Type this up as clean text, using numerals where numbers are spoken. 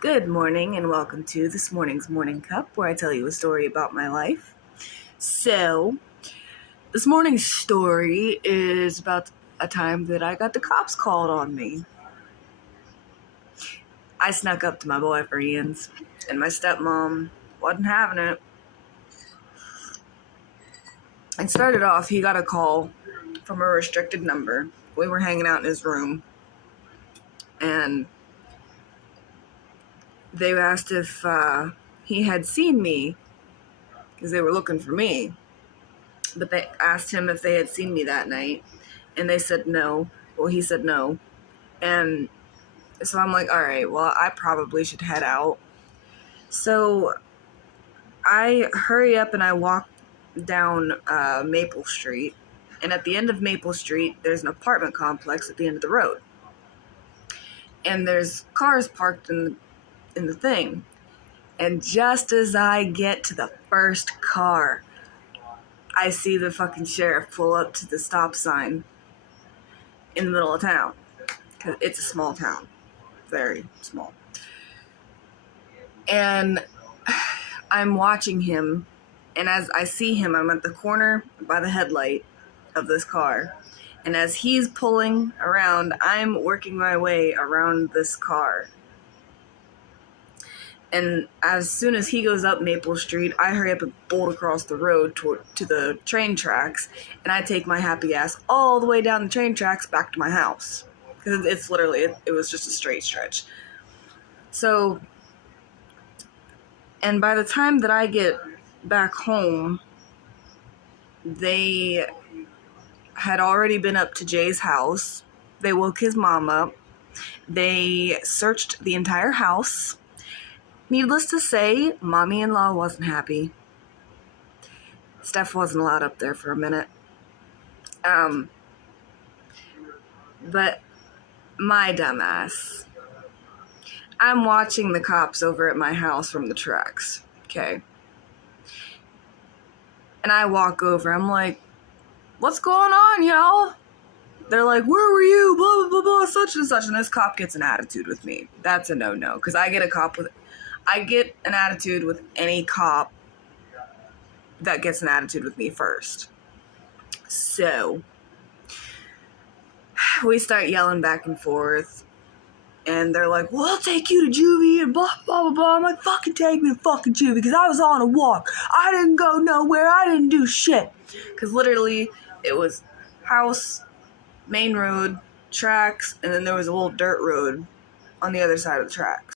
Good morning and welcome to this morning's Morning Cup, where I tell you a story about my life. So, this morning's story is about a time that I got the cops called on me. I snuck up to my boyfriend's, and my stepmom wasn't having it. It started off, he got a call from a restricted number. We were hanging out in his room, and they asked if he had seen me, because they were looking for me. But they asked him if they had seen me that night, and they said no. Well, he said no. And so I'm like, all right, well, I probably should head out. So I hurry up and I walk down Maple Street. And at the end of Maple Street, there's an apartment complex at the end of the road. And there's cars parked in the thing. And just as I get to the first car, I see the fucking sheriff pull up to the stop sign in the middle of town. Because it's a small town. Very small. And I'm watching him, and as I see him, I'm at the corner by the headlight of this car. And as he's pulling around, I'm working my way around this car. And as soon as he goes up Maple Street, I hurry up and bolt across the road to the train tracks, and I take my happy ass all the way down the train tracks back to my house. Because it's literally, it was just a straight stretch. So, and by the time that I get back home, they had already been up to Jay's house. They woke his mom up. They searched the entire house. Needless to say, mommy-in-law wasn't happy. Steph wasn't allowed up there for a minute. But my dumbass, I'm watching the cops over at my house from the tracks, okay? And I walk over, I'm like, what's going on, y'all? They're like, where were you? Blah, blah, blah, blah, such and such. And this cop gets an attitude with me. That's a no-no, because I get an attitude with any cop that gets an attitude with me first. So, we start yelling back and forth. And they're like, well, I'll take you to juvie and blah, blah, blah, blah. I'm like, fucking take me to fucking juvie, because I was on a walk. I didn't go nowhere. I didn't do shit. Because literally, it was house, main road, tracks, and then there was a little dirt road on the other side of the tracks.